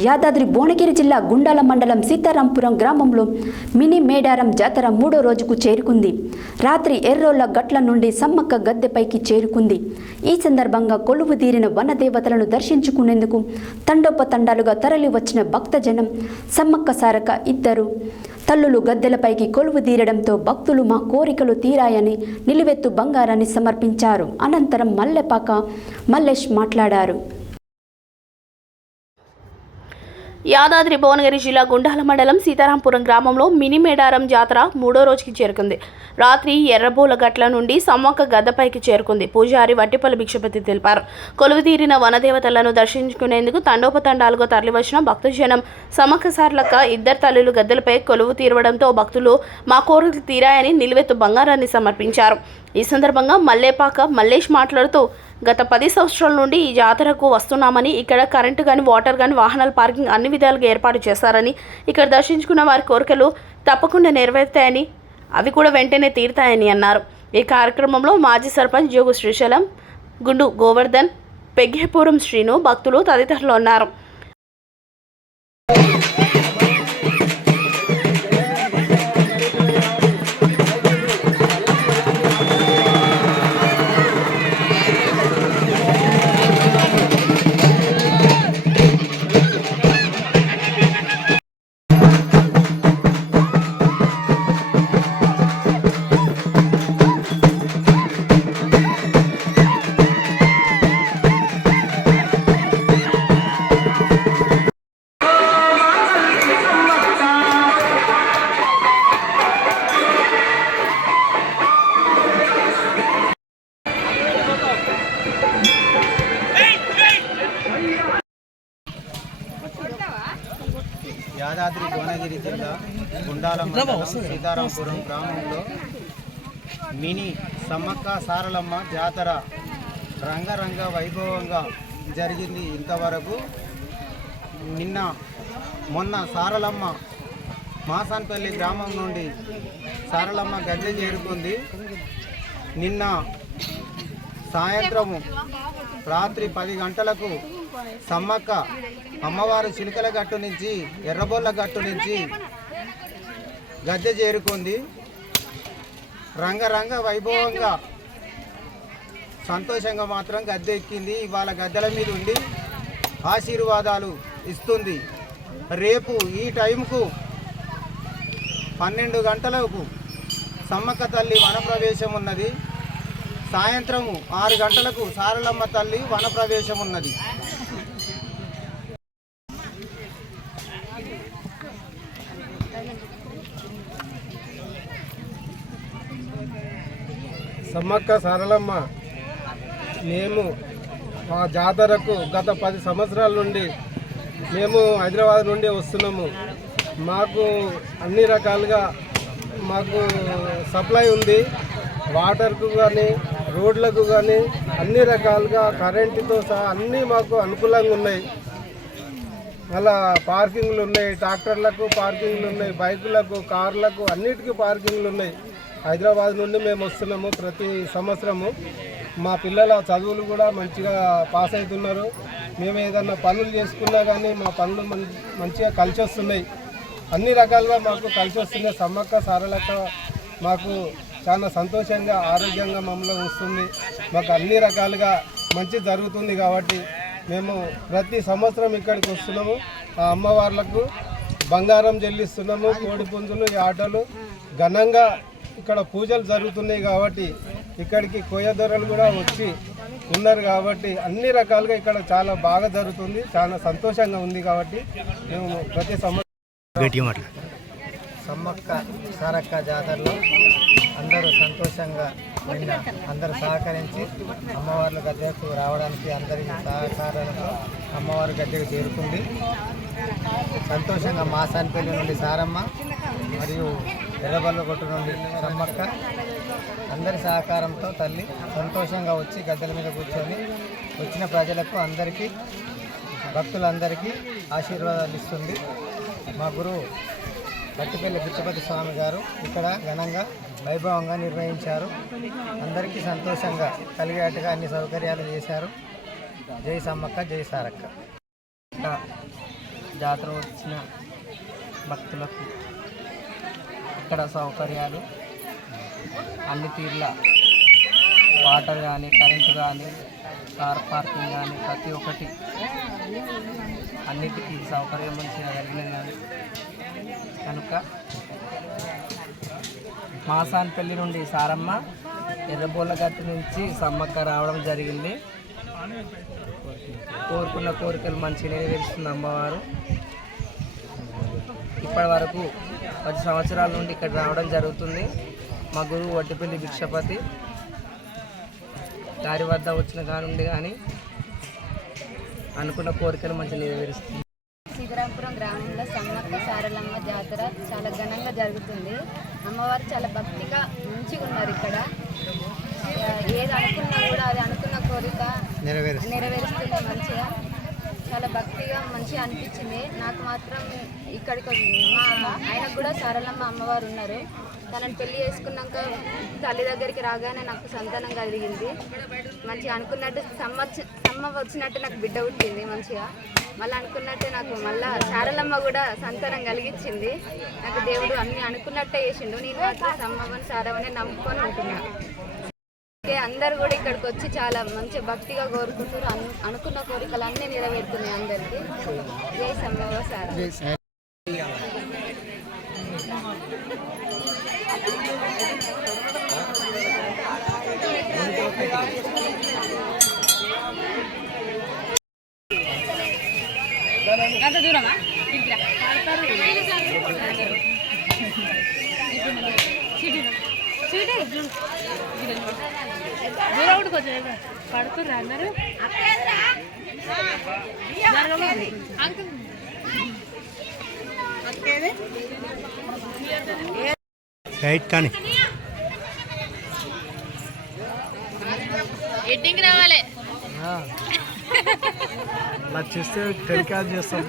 యాదాద్రి భువనగిరి జిల్లా గుండాల మండలం సీతారాంపురం గ్రామంలో మినీ మేడారం జాతర 3వ రోజుకు చేరుకుంది. రాత్రి ఎర్రోళ్ల గట్ల నుండి సమ్మక్క గద్దెపైకి చేరుకుంది. ఈ సందర్భంగా కొలువు తీరిన వనదేవతలను దర్శించుకునేందుకు తండోపతండాలుగా తరలి వచ్చిన భక్తజనం సమ్మక్క సారక్క ఇద్దరు తల్లులు గద్దెలపైకి కొలువు తీరడంతో భక్తులు మా కోరికలు తీరాయని నిలువెత్తు బంగారాన్ని సమర్పించారు. అనంతరం మల్లెపాక మల్లేష్ మాట్లాడారు. యాదాద్రి భువనగిరి జిల్లా గుండాల మండలం సీతారాంపురం గ్రామంలో మినీ మేడారం జాతర 3వ రోజుకి చేరుకుంది. రాత్రి ఎర్రబోల గట్ల నుండి సమ్మక్క గద్దపైకి చేరుకుంది. పూజారి వట్టిపల్లి భిక్షపతి తెలిపారు. కొలువుతీరిన వనదేవతలను దర్శించుకునేందుకు తండోపతండాలుగా తరలివచ్చిన భక్తజనం సమ్మక్క సారలక్క ఇద్దరు తల్లులు గద్దెలపై కొలువు తీరవడంతో భక్తులు మా కోరికలు తీరాయని నిలువెత్తు బంగారాన్ని సమర్పించారు. ఈ సందర్భంగా మల్లేపాక మల్లేష్ మాట్లాడుతూ గత 10 సంవత్సరాల నుండి ఈ జాతరకు వస్తున్నామని, ఇక్కడ కరెంటు కానీ వాటర్ కానీ వాహనాల పార్కింగ్ అన్ని విధాలుగా ఏర్పాటు చేశారని, ఇక్కడ దర్శించుకున్న వారి కోరికలు తప్పకుండా నెరవేరుతాయని, అవి కూడా వెంటనే తీరుతాయని అన్నారు. ఈ కార్యక్రమంలో మాజీ సర్పంచ్ జోగు శ్రీశైలం, గుండు గోవర్ధన్, పెగ్గేపురం శ్రీను, భక్తులు తదితరులు ఉన్నారు. యాదాద్రి భువనగిరి జిల్లా గుండాల మండలం సీతారాంపురం గ్రామంలో మినీ సమ్మక్క సారలమ్మ జాతర రంగరంగ వైభవంగా జరిగింది. ఇంతవరకు మొన్న సారలమ్మ మాసాన్పల్లి గ్రామం నుండి సారలమ్మ గద్దె చేరుకుంది. నిన్న సాయంత్రము రాత్రి 10 గంటలకు సమ్మక్క అమ్మవారు చిలుకల గట్టు నుంచి ఎర్రబొల్ల గట్టు నుంచి గద్దె చేరుకుంది. రంగరంగ వైభవంగా సంతోషంగా మాత్రం గద్దె ఎక్కింది. ఇవాళ గద్దెల మీద ఉండి ఆశీర్వాదాలు ఇస్తుంది. రేపు ఈ టైంకు 12 గంటలకు సమ్మక్క తల్లి వనప్రవేశం ఉన్నది. సాయంత్రం 6 గంటలకు సారలమ్మ తల్లి వనప్రవేశం ఉన్నది. సమ్మక్క సారలమ్మ మేము మా జాతరకు గత 10 సంవత్సరాల నుండి మేము హైదరాబాద్ నుండి వస్తున్నాము. మాకు అన్ని రకాలుగా మాకు సప్లై ఉంది. వాటర్కు కానీ రోడ్లకు కానీ అన్ని రకాలుగా కరెంటుతో సహా అన్నీ మాకు అనుకూలంగా ఉన్నాయి. అలా పార్కింగ్లు ఉన్నాయి, ట్రాక్టర్లకు పార్కింగ్లు ఉన్నాయి, బైకులకు కార్లకు అన్నిటికీ పార్కింగ్లు ఉన్నాయి. హైదరాబాద్ నుండి మేము వస్తున్నాము ప్రతి సంవత్సరము. మా పిల్లల చదువులు కూడా మంచిగా పాస్ అవుతున్నారు. మేము ఏదన్నా పనులు చేసుకున్నా కానీ మా పనులు మంచిగా కలిసి వస్తున్నాయి. అన్ని రకాలుగా మాకు కలిసి వస్తున్నాయి. సమ్మక్క సారలక్క మాకు చాలా సంతోషంగా ఆరోగ్యంగా మమ్మల్ని వస్తుంది. మాకు అన్ని రకాలుగా మంచి జరుగుతుంది కాబట్టి మేము ప్రతి సంవత్సరం ఇక్కడికి వస్తున్నాము. ఆ అమ్మవార్లకు బంగారం చెల్లిస్తున్నాము. కోడి పుంజులు, ఆటలు ఘనంగా ఇక్కడ పూజలు జరుగుతున్నాయి కాబట్టి ఇక్కడికి కోయదొరలు కూడా వచ్చి ఉన్నారు కాబట్టి అన్ని రకాలుగా ఇక్కడ చాలా బాగా జరుగుతుంది. చాలా సంతోషంగా ఉంది కాబట్టి మేము ప్రతి సంవత్సరం సమ్మక్క సారక్క జాతరలో అందరూ సంతోషంగా అందరూ సహకరించి అమ్మవార్ల గద్దెకు రావడానికి అందరి సహకారంతో అమ్మవారి గద్దెకు చేరుకుంది. సంతోషంగా మాసాన్పల్లి నుండి సారమ్మ మరియు ఎర్రబల్లగొట్టు నుండి సమ్మక్క అందరి సహకారంతో తల్లి సంతోషంగా వచ్చి గద్దెల మీద కూర్చొని వచ్చిన ప్రజలకు అందరికీ భక్తులందరికీ ఆశీర్వాదాలు ఇస్తుంది. మా గురువు వట్టిపల్లి భిక్షపతి స్వామి గారు ఇక్కడ ఘనంగా వైభవంగా నిర్వహించారు. అందరికీ సంతోషంగా కలిగేట్టుగా అన్ని సౌకర్యాలు చేశారు. జై సమ్మక్క, జై సారక్క. జాతర వచ్చిన భక్తులకు ఇక్కడ సౌకర్యాలు అన్ని తీర్ల వాటర్ కానీ కరెంటు కానీ కార్ పార్కింగ్ కానీ ప్రతి ఒక్కటి అన్నిటికీ సౌకర్యం మంచిగా కలిగినది కానీ కనుక మాసాన్పల్లి నుండి సారమ్మ ఎర్రబోళ్ళగట్టు నుంచి సమ్మక్క రావడం జరిగింది. కోరుకున్న కోరికలు మంచిగా నెరవేరుస్తుంది అమ్మవారు. ఇప్పటి వరకు 10 సంవత్సరాల నుండి ఇక్కడ రావడం జరుగుతుంది. మా గురువు వడ్డిపల్లి భిక్షపతి గారి వద్ద వచ్చిన కానుండి కానీ అనుకున్న కోరికలు మంచిగా నెరవేరుస్తుంది. సీతారాంపురం గ్రామంలో సమ్మక్క సారలమ్మ జాతర చాలా ఘనంగా జరుగుతుంది. అమ్మవారు చాలా భక్తిగా మంచిగా ఉన్నారు. ఇక్కడ ఏది అనుకున్నా కూడా అది అనుకున్న కోరిక నెరవేరుస్తుంది. మంచిగా చాలా భక్తిగా మంచిగా అనిపించింది. నాకు మాత్రం ఇక్కడికి మా ఆయనకు కూడా సారలమ్మ అమ్మవారు ఉన్నారు. తనని పెళ్లి చేసుకున్నాక తల్లి దగ్గరికి రాగానే నాకు సంతానం కలిగింది. మంచిగా అనుకున్నట్టు సమ్మ వచ్చినట్టు నాకు బిడ్డ పుట్టింది. మంచిగా మళ్ళీ అనుకున్నట్టే నాకు మళ్ళీ సారలమ్మ కూడా సంతానం కలిగించింది. నాకు దేవుడు అన్ని అనుకున్నట్టే చేసిండు. నేను మాత్రం సమ్మని సారమ్మని నమ్ముకొని ఉంటున్నాను. అందరు కూడా ఇక్కడికి వచ్చి చాలా మంచి భక్తిగా కోరుకుంటున్నారు. అనుకున్న కోరికలు అన్నీ నెరవేరుతున్నాయి అందరికీ. జై సమ్మవ సార. పడుతుర్రా అందరూ రైట్ కానీ ఎడ్డింగ్ రావాలి. అలా చేస్తే టెలికాస్ట్ చేస్తాం.